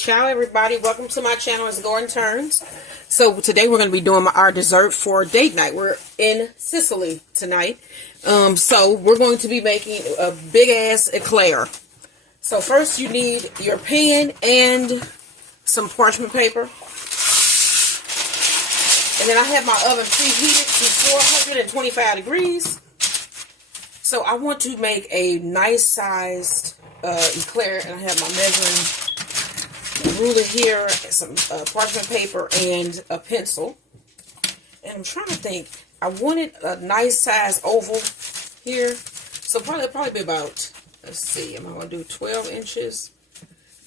Ciao everybody, welcome to my channel. It's Gordon Turns. So today we're going to be doing our dessert for date night. We're in Sicily tonight. So we're going to be making a big ass eclair. So first you need your pan and some parchment paper. And then I have my oven preheated to 425 degrees. So I want to make a nice sized eclair, and I have my measuring ruler here, some parchment paper, and a pencil. And I'm trying to think, I wanted a nice size oval here, so probably be about, let's see, am I going to do 12 inches?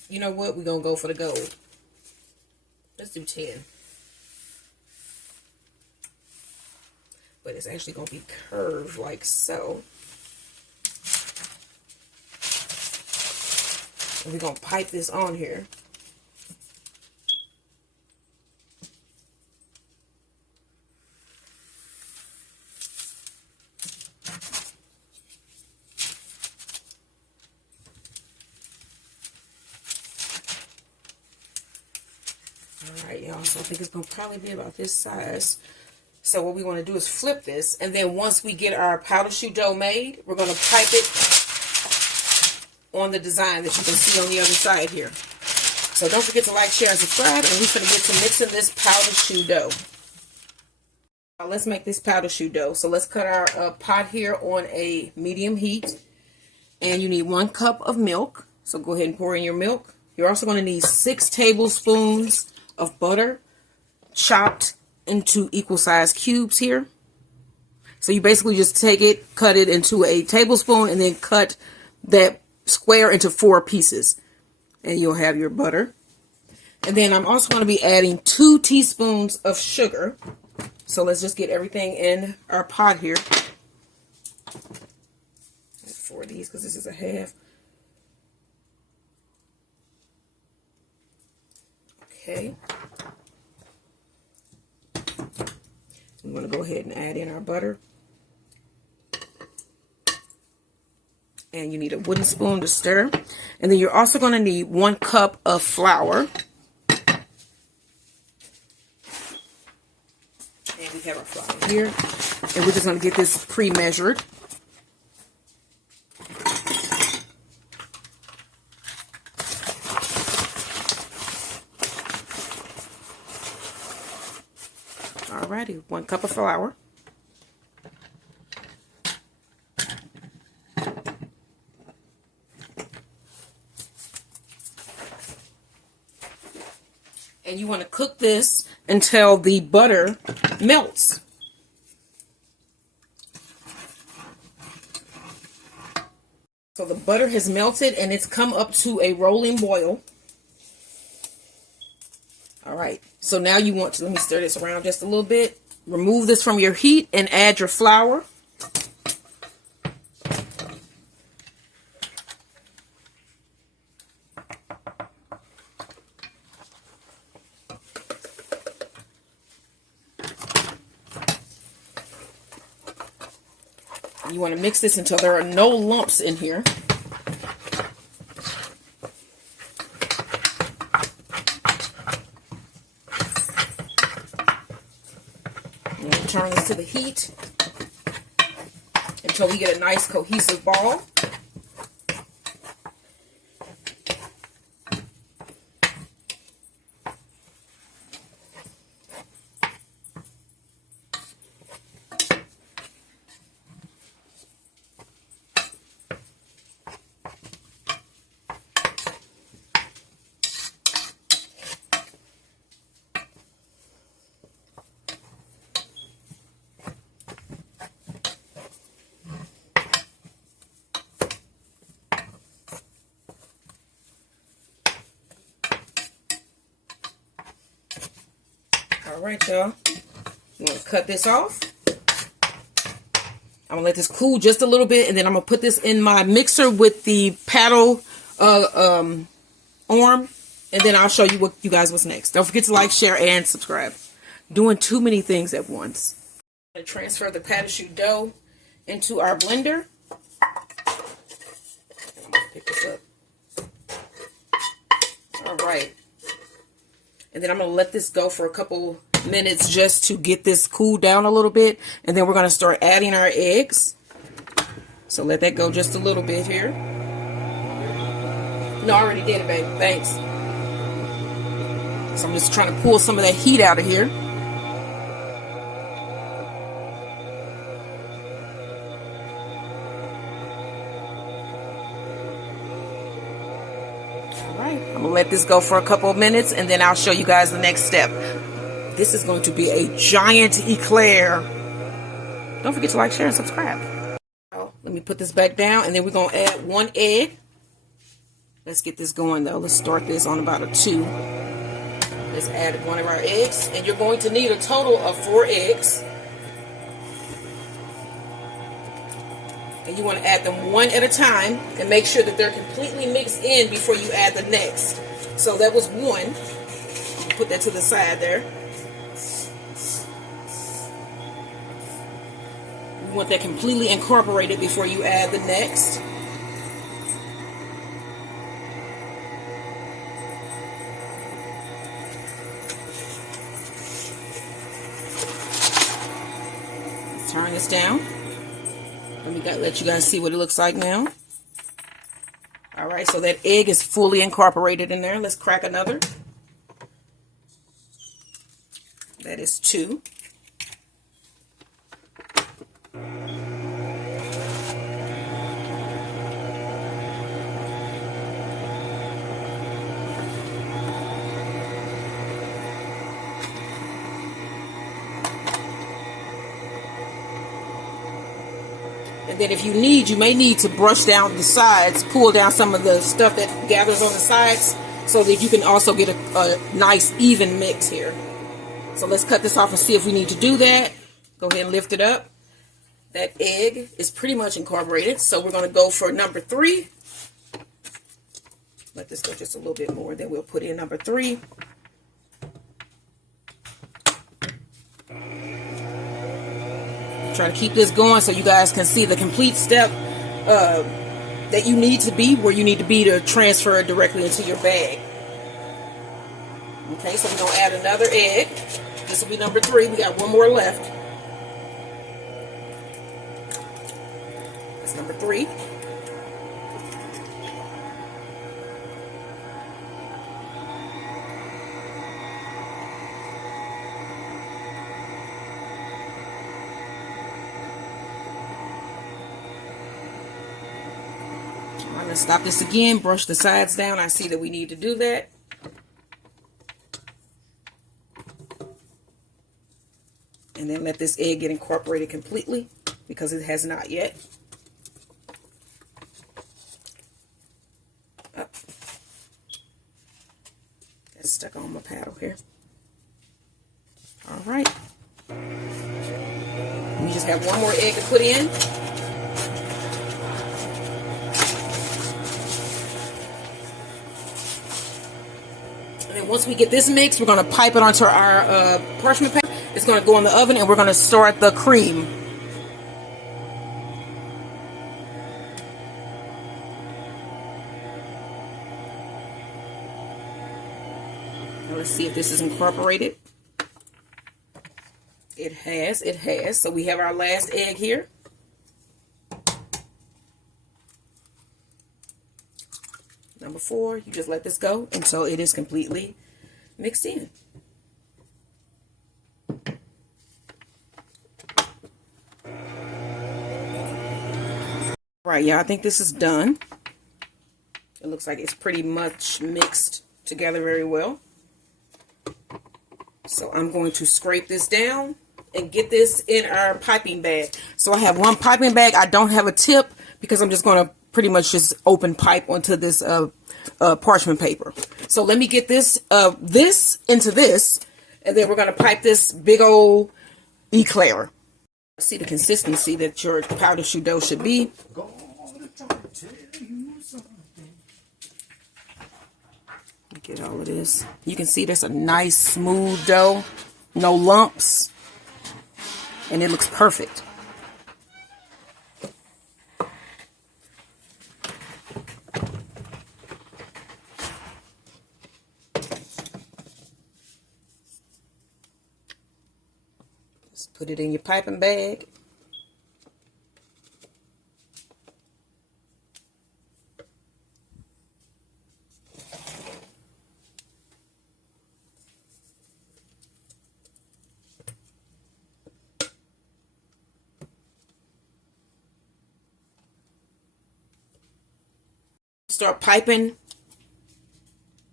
You know what, we're going to go for the gold. Let's do 10. But it's actually going to be curved like so. And we're going to pipe this on here. Alright, y'all, so I think it's going to probably be about this size. So what we want to do is flip this, and then once we get our powder choux dough made, we're going to pipe it on the design that you can see on the other side here. So don't forget to like, share, and subscribe, and we're going to get to mixing this powder choux dough. Now let's make this powder choux dough. So let's cut our pot here on a medium heat, and you need 1 cup of milk. So go ahead and pour in your milk. You're also going to need 6 tablespoons of butter, chopped into equal size cubes here. So you basically just take it, cut it into a tablespoon, and then cut that square into 4 pieces, and you'll have your butter. And then I'm also going to be adding 2 teaspoons of sugar. So let's just get everything in our pot here. 4 of these because this is a half. Okay. I'm going to go ahead and add in our butter. And you need a wooden spoon to stir. And then you're also going to need 1 cup of flour. And we have our flour here. And we're just going to get this pre-measured. Alrighty, 1 cup of flour. And you want to cook this until the butter melts. So the butter has melted and it's come up to a rolling boil. Alright, so now you want to, let me stir this around just a little bit. Remove this from your heat and add your flour. You want to mix this until there are no lumps in here. And we'll turn this to the heat until we get a nice cohesive ball. Alright, y'all. I'm going to cut this off. I'm going to let this cool just a little bit, and then I'm going to put this in my mixer with the paddle arm, and then I'll show you what's next. Don't forget to like, share, and subscribe. Doing too many things at once. I'm going to transfer the pastry choux dough into our blender. I'm going to pick this up. Alright. And then I'm going to let this go for a couple minutes just to get this cooled down a little bit. And then we're going to start adding our eggs. So let that go just a little bit here. No, I already did it, baby. Thanks. So I'm just trying to pull some of that heat out of here. I'm gonna let this go for a couple of minutes and then I'll show you guys the next step. This is going to be a giant eclair. Don't forget to like, share, and subscribe. Let me put this back down and then we're gonna add 1 egg. Let's get this going though. Let's start this on about a 2. Let's add 1 of our eggs, and you're going to need a total of 4 eggs. And you want to add them 1 at a time and make sure that they're completely mixed in before you add the next. So that was 1. Put that to the side there. You want that completely incorporated before you add the next. Let's turn this down. Let you guys see what it looks like now. All right, so that egg is fully incorporated in there. Let's crack another. That is 2. And then if you need, you may need to brush down the sides, pull down some of the stuff that gathers on the sides so that you can also get a nice even mix here. So let's cut this off and see if we need to do that. Go ahead and lift it up. That egg is pretty much incorporated. So we're going to go for number 3. Let this go just a little bit more. Then we'll put in number 3. Trying to keep this going so you guys can see the complete step that you need to be where you need to be to transfer it directly into your bag. Okay, so we're going to add another egg. This will be number 3. We got 1 more left. That's number 3. I'm going to stop this again, brush the sides down. I see that we need to do that. And then let this egg get incorporated completely because it has not yet. Oh. That's stuck on my paddle here. All right. We just have 1 more egg to put in. And then once we get this mixed, we're going to pipe it onto our parchment paper. It's going to go in the oven, and we're going to start the cream. Now let's see if this is incorporated. It has. It has. So we have our last egg here. Number 4, you just let this go until it is completely mixed in. Right, yeah, I think this is done. It looks like it's pretty much mixed together very well. So I'm going to scrape this down and get this in our piping bag. So I have 1 piping bag. I don't have a tip because I'm just going to pretty much just open pipe onto this parchment paper. So let me get this this into this, and then we're going to pipe this big old eclair. See the consistency that your powder choux dough should be. Get all of this. You can see there's a nice smooth dough, no lumps, and it looks perfect. Put it in your piping bag. Start piping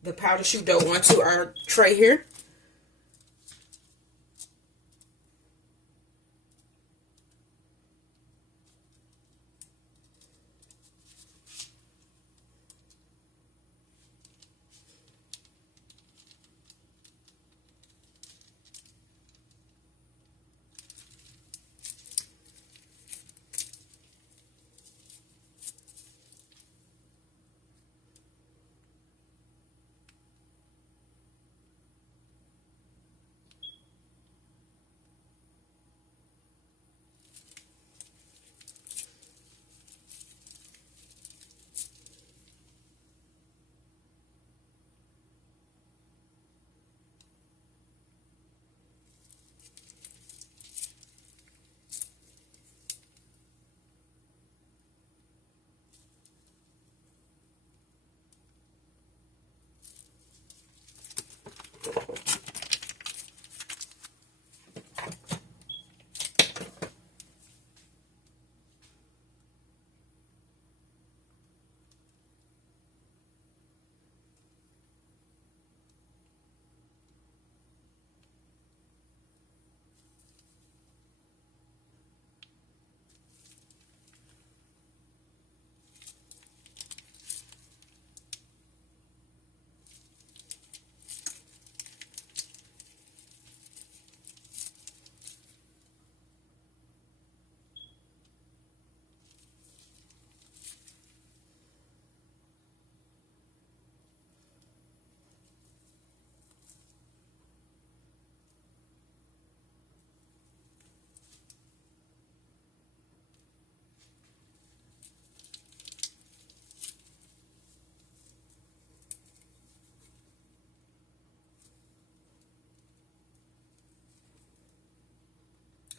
the powder choux dough onto our tray here.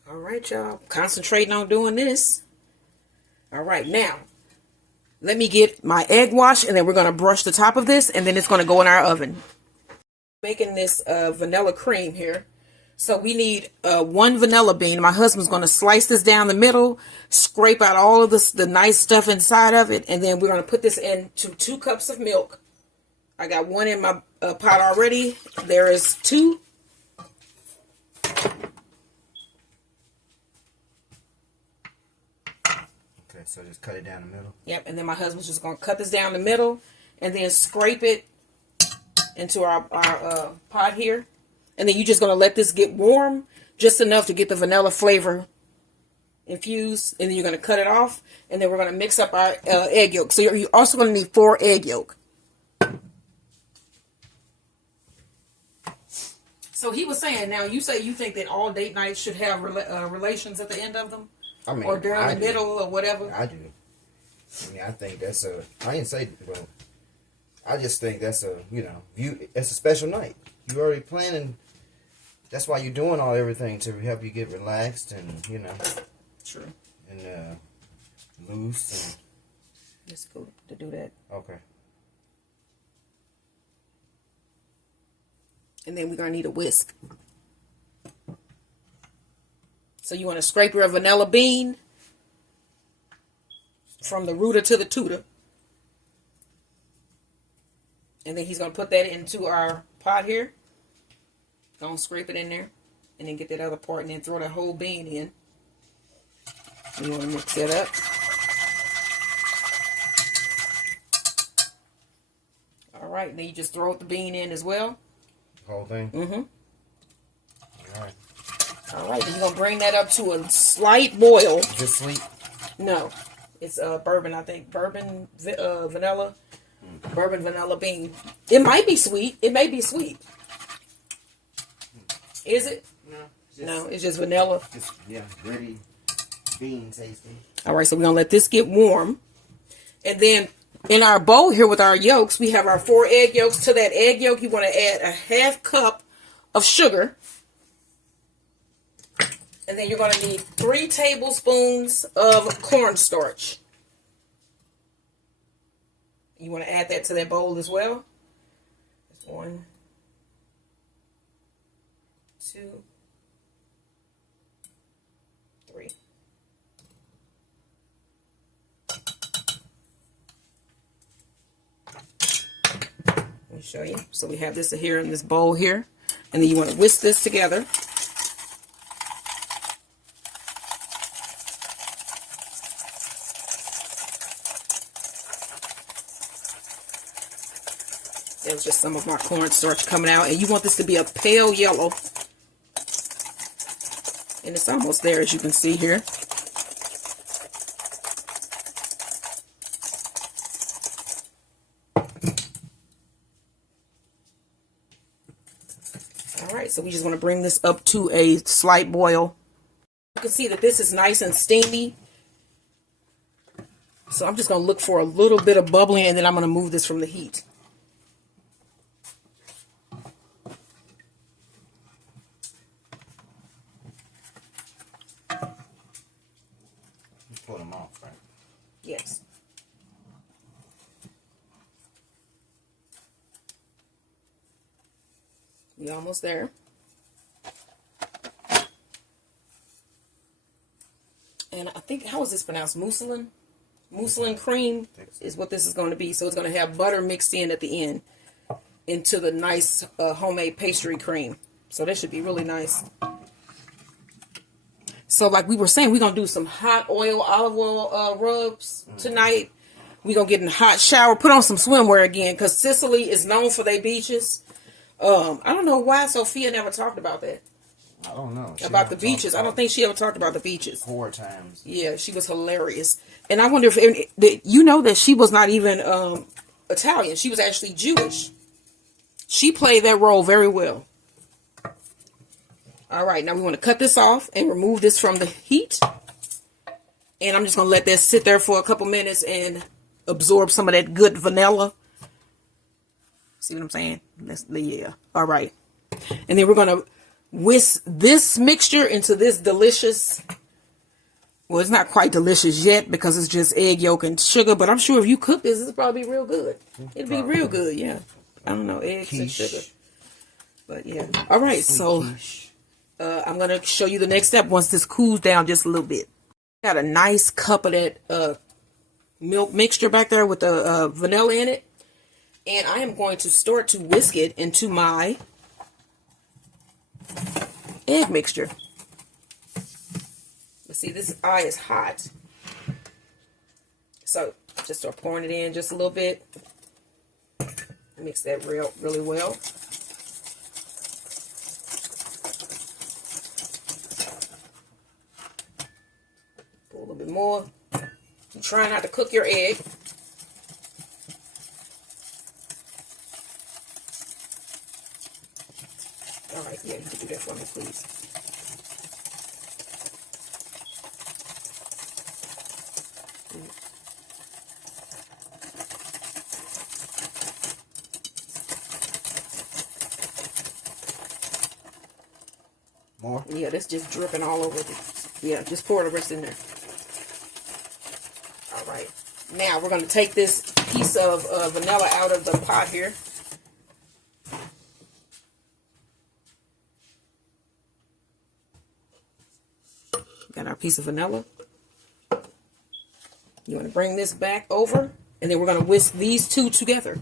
All right, y'all. Concentrating on doing this. All right, now, let me get my egg wash, and then we're going to brush the top of this, and then it's going to go in our oven. Making this vanilla cream here. So we need one vanilla bean. My husband's going to slice this down the middle, scrape out all of the nice stuff inside of it, and then we're going to put this into 2 cups of milk. I got 1 in my pot already. There is 2. So just cut it down the middle. Yep, and then my husband's just going to cut this down the middle and then scrape it into our pot here. And then you're just going to let this get warm, just enough to get the vanilla flavor infused. And then you're going to cut it off. And then we're going to mix up our egg yolk. So you're also going to need 4 egg yolk. So he was saying, now you say you think that all date nights should have relations at the end of them? I mean, or during the middle or whatever. I do. I mean, I think that's a. I didn't say, well, I just think that's a. It's a special night. You already planning. That's why you're doing everything to help you get relaxed and True. And loose and. It's cool to do that. Okay. And then we're gonna need a whisk. So you want to scrape your vanilla bean from the rooter to the tutor. And then he's going to put that into our pot here. Go and scrape it in there. And then get that other part and then throw that whole bean in. And you want to mix that up. All right. And then you just throw the bean in as well. Whole thing? Mm-hmm. All right. All right, then you're going to bring that up to a slight boil. Is it sweet? No. It's bourbon, I think. Bourbon, vanilla. Bourbon, vanilla bean. It might be sweet. It may be sweet. Is it? No, it's just vanilla. Just, ready bean tasting. All right, so we're going to let this get warm. And then in our bowl here with our yolks, we have our 4 egg yolks. To that egg yolk, you want to add a 1/2 cup of sugar. And then you're going to need 3 tablespoons of cornstarch. You want to add that to that bowl as well. 1, 2, 3. Let me show you. So we have this here in this bowl here. And then you want to whisk this together. There's just some of my cornstarch coming out. And you want this to be a pale yellow. And it's almost there, as you can see here. Alright, so we just want to bring this up to a slight boil. You can see that this is nice and steamy. So I'm just going to look for a little bit of bubbling, and then I'm going to move this from the heat. Pull them off, right? Yes. We're almost there. And I think, how is this pronounced? Mousseline? Mousseline cream is what this is going to be. So it's going to have butter mixed in at the end into the nice homemade pastry cream. So that should be really nice. So like we were saying, we're going to do some hot oil, olive oil rubs tonight. We're going to get in a hot shower, put on some swimwear again, because Sicily is known for their beaches. I don't know why Sophia never talked about that. I don't know. About the beaches. I don't think she ever talked about the beaches. 4 times. Yeah, she was hilarious. And I wonder if, you know that she was not even Italian. She was actually Jewish. She played that role very well. All right, now we want to cut this off and remove this from the heat. And I'm just going to let this sit there for a couple minutes and absorb some of that good vanilla. See what I'm saying? Yeah. All right. And then we're going to whisk this mixture into this delicious, well, it's not quite delicious yet because it's just egg yolk and sugar, but I'm sure if you cook this, it'll probably be real good. It'll be real good, yeah. I don't know, eggs and sugar. But yeah. All right, so I'm going to show you the next step once this cools down just a little bit. Got a nice cup of that milk mixture back there with the vanilla in it. And I am going to start to whisk it into my egg mixture. But see, this eye is hot. So just start pouring it in just a little bit. Mix that really well. Pour a little bit more. Try not to cook your egg. All right, yeah, you can do that for me, please. More? Yeah, that's just dripping all over. Yeah, just pour the rest in there. All right. Now we're going to take this piece of vanilla out of the pot here. Got our piece of vanilla. You want to bring this back over, and then we're going to whisk these two together.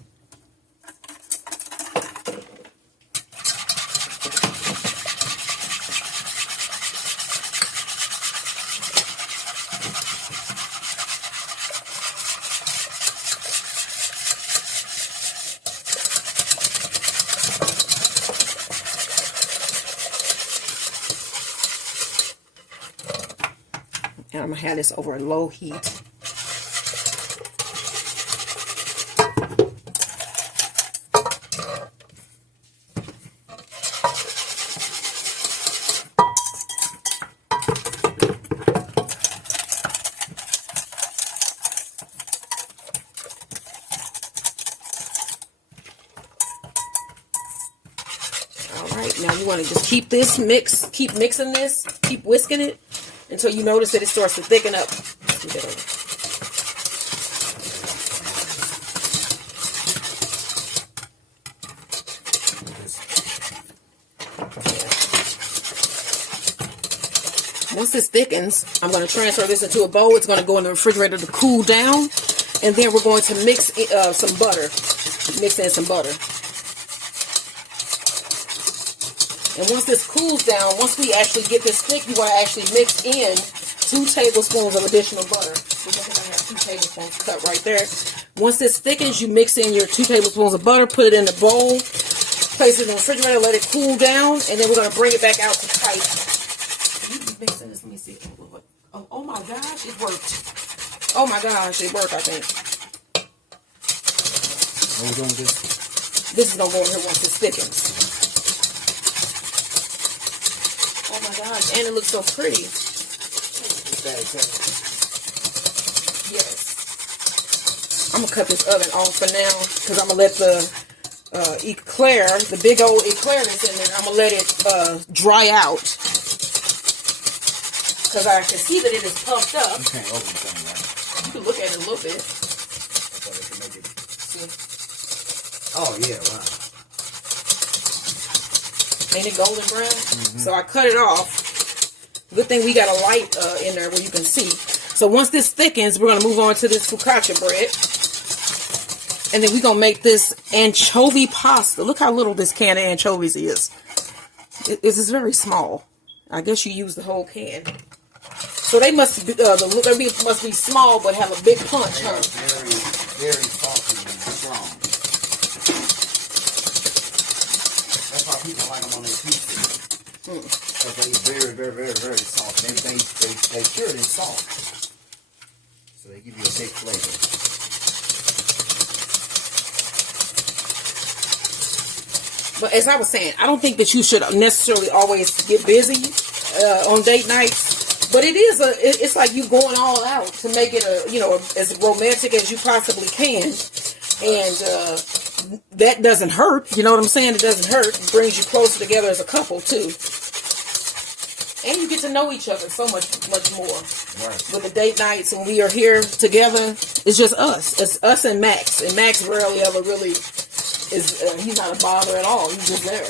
And I'm going to have this over a low heat. All right, now you want to just keep this keep mixing this, keep whisking it until you notice that it starts to thicken up. Once this thickens, I'm going to transfer this into a bowl. It's going to go in the refrigerator to cool down. And then we're going to mix some butter. Mix in some butter. And once this cools down, once we actually get this thick, you want to actually mix in 2 tablespoons of additional butter. I have 2 tablespoons cut right there. Once this thickens, you mix in your 2 tablespoons of butter, put it in the bowl, place it in the refrigerator, let it cool down, and then we're going to bring it back out to tight. Mixing this, let me see. Oh my gosh, it worked. Oh my gosh, it worked, I think. What are we doing with this? This is going to go in here once it thickens. Oh my gosh, and it looks so pretty. Yes. I'm going to cut this oven off for now because I'm going to let the Eclair, the big old Eclair that's in there, I'm going to let it dry out. Because I can see that it is puffed up. You can't open the thing, right? You can look at it a little bit. See? Oh, yeah, wow. Ain't it golden brown? Mm-hmm. So I cut it off. Good thing we got a light in there where you can see. So once this thickens, we're going to move on to this focaccia bread. And then we're going to make this anchovy pasta. Look how little this can of anchovies is. It is very small. I guess you use the whole can. So they must be, must be small but have a big punch, huh? Very, very salty and strong. That's why people like them on their pizza. Because they're very, very, very, very salty. They cure it in salt. So they give you a big flavor. But as I was saying, I don't think that you should necessarily always get busy on date nights. But it is it's like you going all out to make it as romantic as you possibly can. And that doesn't hurt. You know what I'm saying? It doesn't hurt. It brings you closer together as a couple too. And you get to know each other so much more. Right. With the date nights when we are here together, it's just us. It's us and Max. And Max rarely ever really he's not a bother at all. He's just there.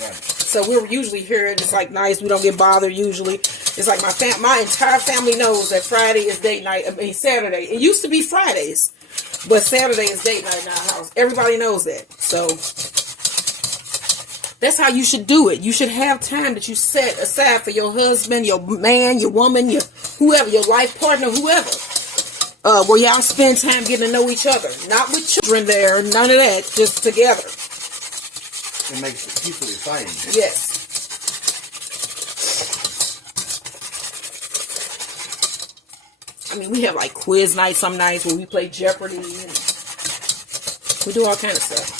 Right. So we're usually here. It's like nice. We don't get bothered usually. It's like my entire family knows that Friday is date night. I mean Saturday. It used to be Fridays, but Saturday is date night in our house. Everybody knows that. So that's how you should do it. You should have time that you set aside for your husband, your man, your woman, your whoever, your life partner, whoever. Where y'all spend time getting to know each other. Not with children there. None of that. Just together. It makes it equally exciting. Yes. I mean, we have like quiz night some nights where we play Jeopardy. And we do all kind of stuff.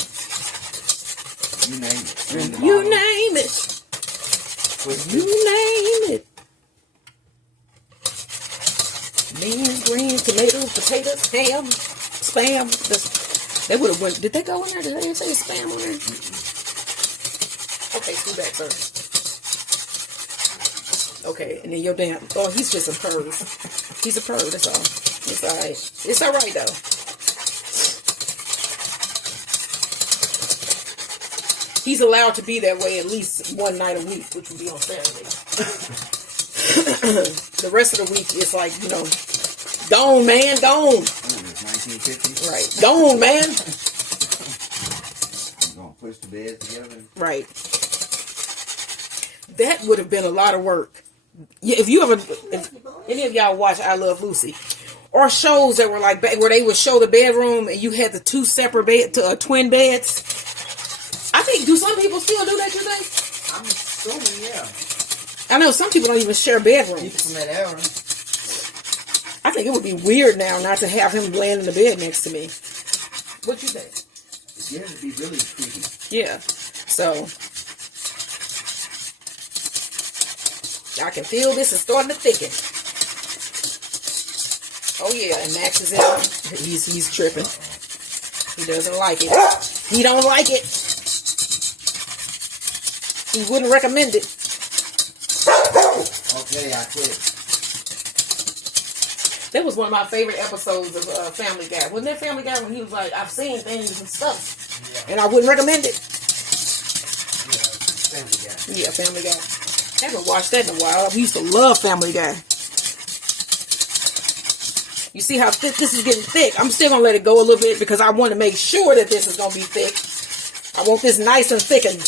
You name it. You name it. You name it. Beans, greens, tomatoes, potatoes, ham, spam. They would have went. Did they go in there? Did they say spam on there? Okay, scoot back, sir. Okay, and then your damn. Oh, he's just a perv. He's a perv. That's all. It's all right. It's all right though. He's allowed to be that way at least one night a week, which would be on Saturday. The rest of the week is like, gone, man, gone. 1950. Right, gone, man. You're gonna push the bed together. Right. That would have been a lot of work. If any of y'all watch I Love Lucy, or shows that were like where they would show the bedroom and you had the 2 separate twin beds. I think, do some people still do that, you think? I'm assuming, yeah. I know some people don't even share bedrooms. People from that era. I think it would be weird now not to have him laying in the bed next to me. What you think? Yeah, it'd be really creepy. Yeah. So I can feel this is starting to thicken. Oh yeah, and Max is in. He's tripping. He doesn't like it. He don't like it. He wouldn't recommend it. Okay, I quit. That was one of my favorite episodes of Family Guy. Wasn't that Family Guy when he was like, I've seen things and stuff, and I wouldn't recommend it? Yeah, Family Guy. Yeah, Family Guy. I haven't watched that in a while. I used to love Family Guy. You see how thick this is getting thick? I'm still going to let it go a little bit because I want to make sure that this is going to be thick. I want this nice and thickened.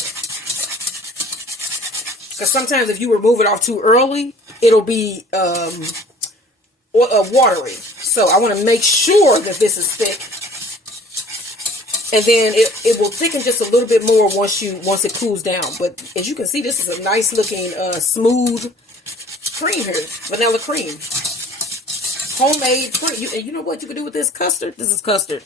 Because sometimes if you remove it off too early, it'll be watery. So I want to make sure that this is thick. And then it will thicken just a little bit more once it cools down. But as you can see, this is a nice looking smooth cream here. Vanilla cream. Homemade cream. And you know what you can do with this custard? This is custard.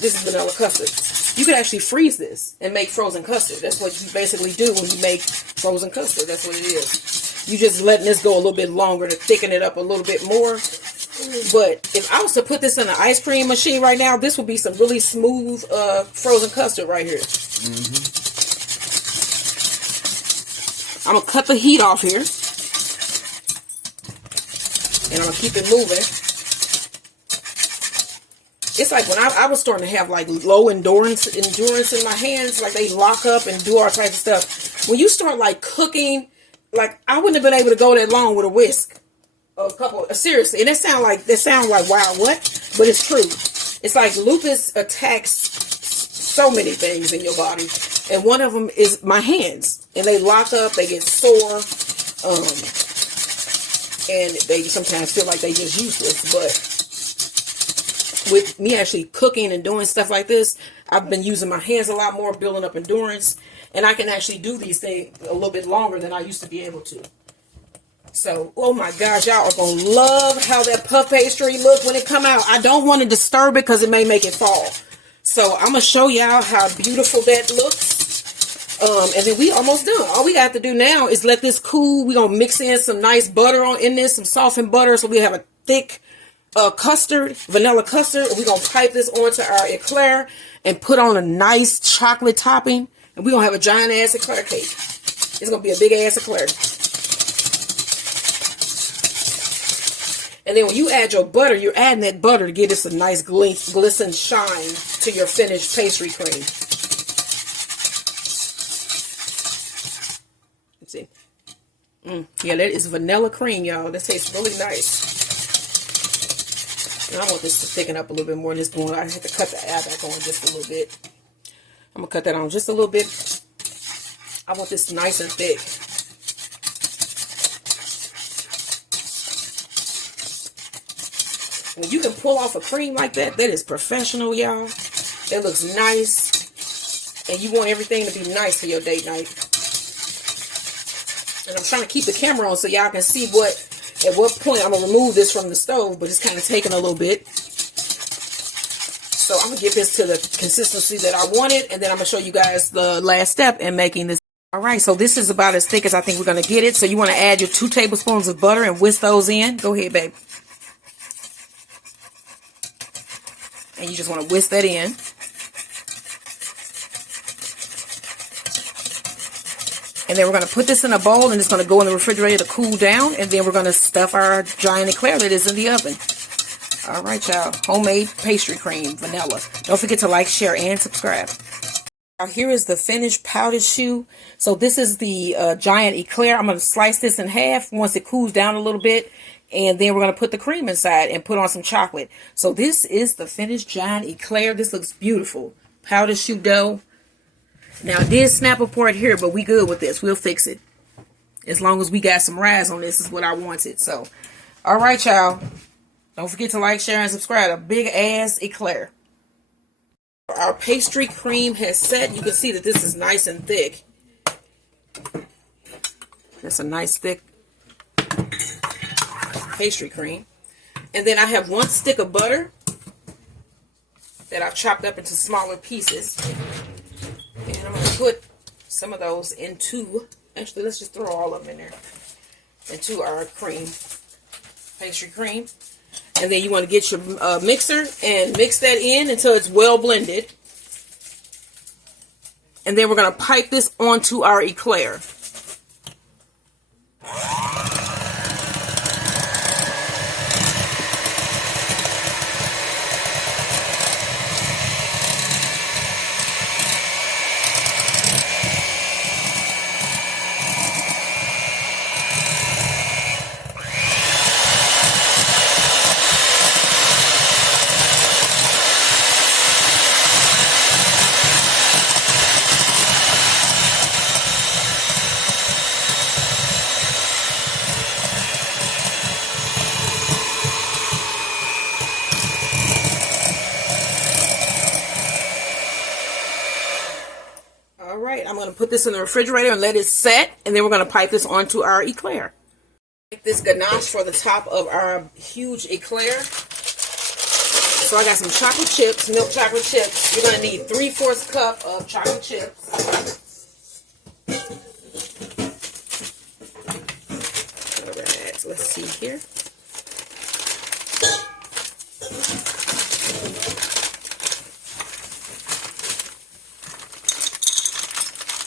This is vanilla custard. You can actually freeze this and make frozen custard. That's what you basically do when you make frozen custard. That's what it is. You just letting this go a little bit longer to thicken it up a little bit more. But if I was to put this in an ice cream machine right now, this would be some really smooth frozen custard right here. I'm going to cut the heat off here. And I'm going to keep it moving. It's like when I was starting to have like low endurance in my hands, like they lock up and do all types of stuff. When you start like cooking, like I wouldn't have been able to go that long with a whisk. Seriously, and that sound like wow, what? But it's true. It's like lupus attacks so many things in your body, and one of them is my hands, and they lock up, they get sore, and they sometimes feel like they just useless. But with me actually cooking and doing stuff like this, I've been using my hands a lot more, building up endurance, and I can actually do these things a little bit longer than I used to be able to. So, oh my gosh, y'all are going to love how that puff pastry look when it come out. I don't want to disturb it because it may make it fall. So, I'm going to show y'all how beautiful that looks. And then we almost done. All we have to do now is let this cool. We're going to mix in some nice butter in this, some softened butter. So, we have a thick custard, vanilla custard. We're going to pipe this onto our eclair and put on a nice chocolate topping. And we're going to have a giant ass eclair cake. It's going to be a big ass eclair. And then when you add your butter, you're adding that butter to give this a nice glisten shine to your finished pastry cream. Let's see. Yeah, that is vanilla cream, y'all. That tastes really nice. And I want this to thicken up a little bit more. I have to cut the air back on just a little bit. I'm going to cut that on just a little bit. I want this nice and thick. When you can pull off a cream like that, that is professional, y'all. It looks nice. And you want everything to be nice for your date night. And I'm trying to keep the camera on so y'all can see at what point I'm going to remove this from the stove. But it's kind of taking a little bit. So I'm going to get this to the consistency that I wanted. And then I'm going to show you guys the last step in making this. Alright, so this is about as thick as I think we're going to get it. So you want to add your 2 tablespoons of butter and whisk those in. Go ahead, babe. And you just want to whisk that in. And then we're going to put this in a bowl and it's going to go in the refrigerator to cool down. And then we're going to stuff our giant eclair that is in the oven. All right, y'all. Homemade pastry cream, vanilla. Don't forget to like, share, and subscribe. Now, here is the finished powdered choux. So this is the giant eclair. I'm going to slice this in half once it cools down a little bit. And then we're going to put the cream inside and put on some chocolate. So this is the finished giant eclair. This looks beautiful. Powdered choux dough. Now, it did snap apart here, but we good with this. We'll fix it. As long as we got some rise on this is what I wanted. So, all right, y'all. Don't forget to like, share, and subscribe. A big ass eclair. Our pastry cream has set. You can see that this is nice and thick. That's a nice thick pastry cream. And then I have 1 stick of butter that I've chopped up into smaller pieces. And I'm going to put some of those into, actually let's just throw all of them in there, into our cream, pastry cream. And then you want to get your mixer and mix that in until it's well blended. And then we're going to pipe this onto our eclair. Alright, I'm going to put this in the refrigerator and let it set, and then we're going to pipe this onto our eclair. Take this ganache for the top of our huge eclair. So I got some chocolate chips, milk chocolate chips. You're going to need 3/4 cup of chocolate chips. Alright, so let's see here.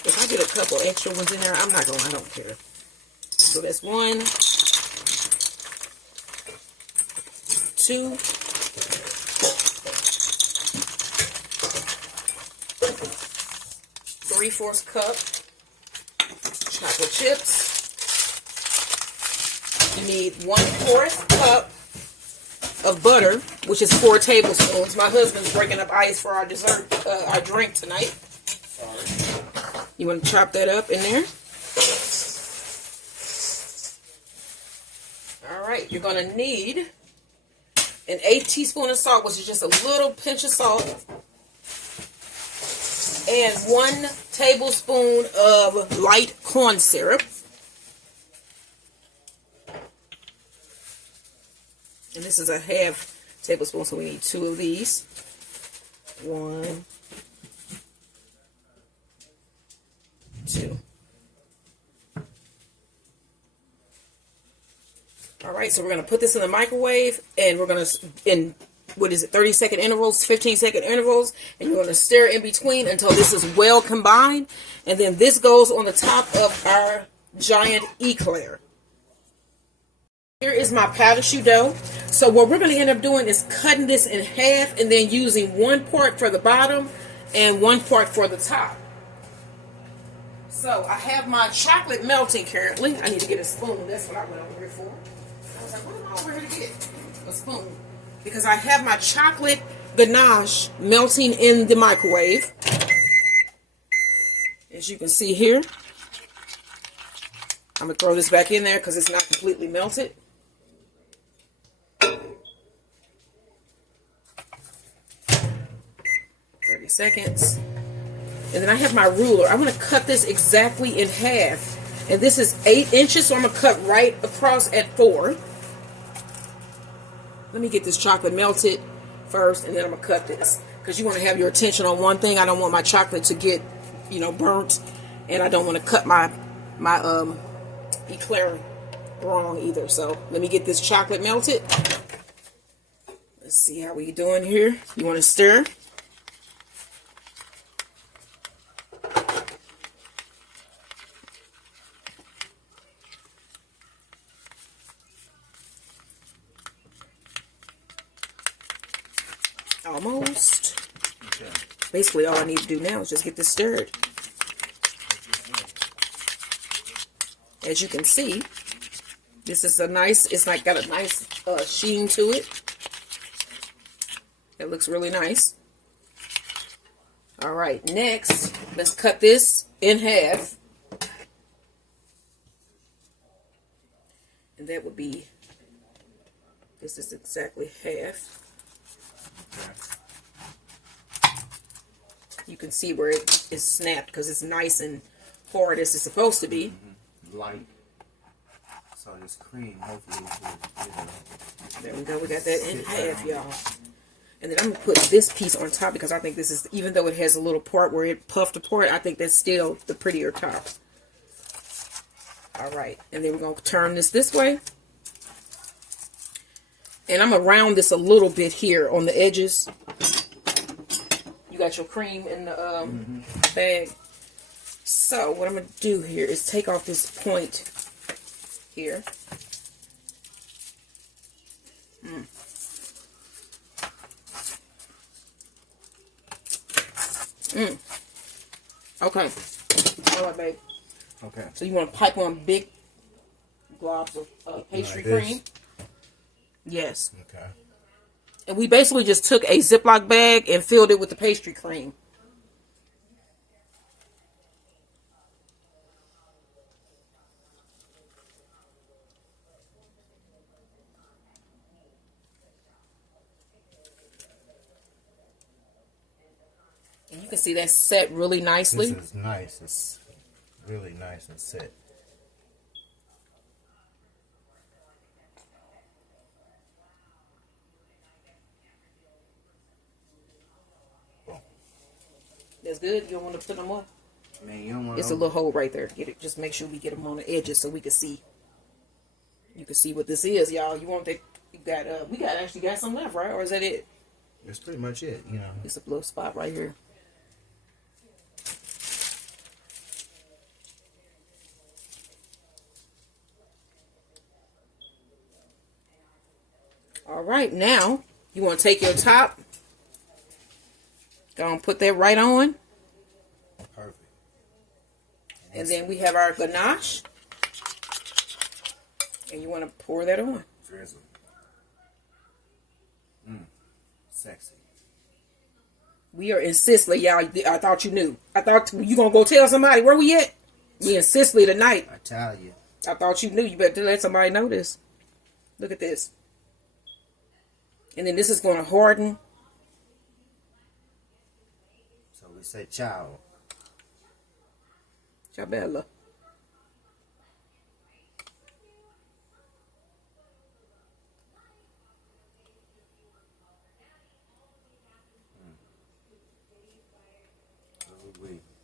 If I get a couple extra ones in there, I don't care. So that's 1, 2, 3/4 cup chocolate chips. You need 1/4 cup of butter, which is 4 tablespoons. My husband's breaking up ice for our dessert, our drink tonight. You want to chop that up in there. Alright, you're going to need an 1/8 teaspoon of salt, which is just a little pinch of salt. And 1 tablespoon of light corn syrup. And this is a 1/2 tablespoon, so we need 2 of these. 1, 2. Alright, so we're going to put this in the microwave, and we're going to, in, 30-second intervals, 15-second intervals, and you're going to stir in between until this is well combined, and then this goes on the top of our giant eclair. Here is my powder choux dough. So what we're going to end up doing is cutting this in half, and then using 1 part for the bottom and 1 part for the top. So I have my chocolate melting currently. I need to get a spoon. That's what I went over here for. I was like, what am I over here to get? A spoon. Because I have my chocolate ganache melting in the microwave. As you can see here. I'm going to throw this back in there because it's not completely melted. 30 seconds. And then I have my ruler. I'm going to cut this exactly in half. And this is 8 inches, so I'm going to cut right across at 4. Let me get this chocolate melted first, and then I'm going to cut this. Because you want to have your attention on one thing. I don't want my chocolate to get, burnt. And I don't want to cut my eclair wrong either. So let me get this chocolate melted. Let's see how we doing here. You want to stir. Almost. Okay. Basically, all I need to do now is just get this stirred. As you can see, this is a nice, it's like got a nice sheen to it. That looks really nice. All right, next, let's cut this in half. And that would be, this is exactly half. You can see where it is snapped because it's nice and hard as it's supposed to be. Light. So this cream, hopefully, there we go. We got that in half, y'all. And then I'm going to put this piece on top because I think this is, even though it has a little part where it puffed apart, I think that's still the prettier top. Alright. And then we're going to turn this way. And I'm going to round this a little bit here on the edges. You got your cream in the bag. So what I'm going to do here is take off this point here. Okay. All right, babe. Okay. So you want to pipe on big globs of pastry cream? Yes. Okay. And we basically just took a Ziploc bag and filled it with the pastry cream. And you can see that's set really nicely. This is nice. It's really nice and set. That's good. You don't want to put them on? Man, you don't want It's a little hole right there. Get it. Just make sure we get them on the edges so we can see. You can see what this is, y'all. You want that? You got we actually got some left, right? Or is that it? That's pretty much it. You know. It's a little spot right here. All right, now you want to take your top. Go and put that right on. Perfect. And then we have our ganache. And you want to pour that on. Drizzle. Sexy. We are in Sicily, y'all. I thought you knew. I thought you going to go tell somebody. Where we at? We in Sicily tonight. I tell you. I thought you knew. You better let somebody know this. Look at this. And then this is going to harden. So we say ciao. Ciao bella.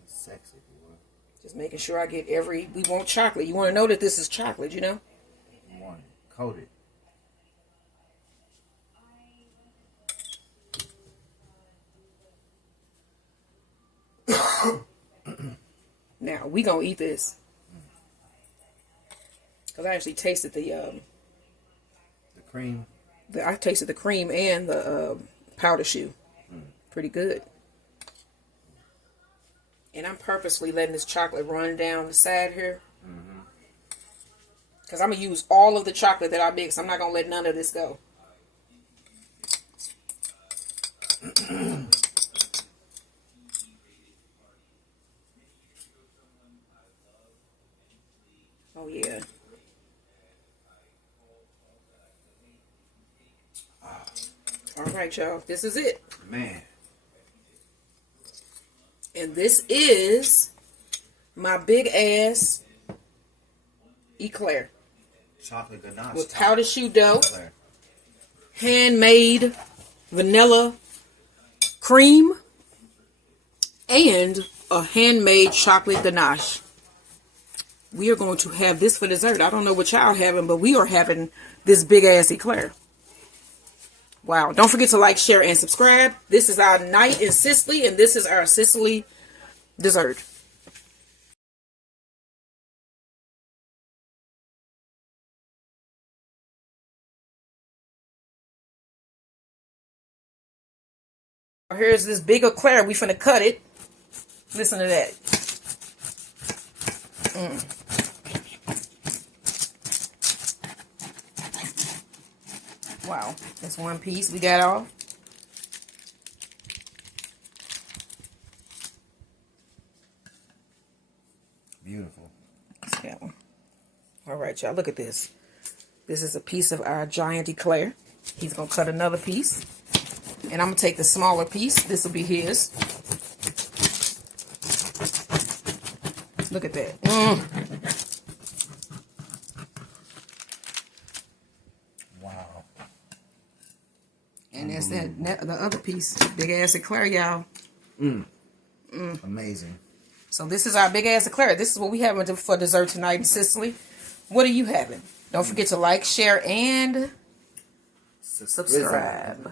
Sexy, boy. Just making sure I get every... We want chocolate. You want to know that this is chocolate, you know? You want it coated. Now, we going to eat this. Because I actually tasted the cream. I tasted the cream and the powder shoe. Pretty good. And I'm purposely letting this chocolate run down the side here. Because I'm going to use all of the chocolate that I mix. I'm not going to let none of this go. Oh, yeah. All right, y'all. This is it. Man. And this is my big ass eclair. Chocolate ganache. With powdered shoe dough, Eclair. handmade vanilla cream, and a handmade chocolate ganache. We are going to have this for dessert. I don't know what y'all having, but we are having this big ass eclair. Wow. Don't forget to like, share, and subscribe. This is our night in Sicily, and this is our Sicily dessert. Here's this big eclair. We finna cut it. Listen to that. Wow. That's one piece we got off. Beautiful. That's that one. All right, y'all. Look at this. This is a piece of our giant eclair. He's going to cut another piece. And I'm going to take the smaller piece. This will be his. Look at that. Wow. And that's that. The other piece. Big ass eclair, y'all. Amazing. So this is our big ass eclair. This is what we having for dessert tonight in Sicily. What are you having? Don't forget to like, share, and subscribe.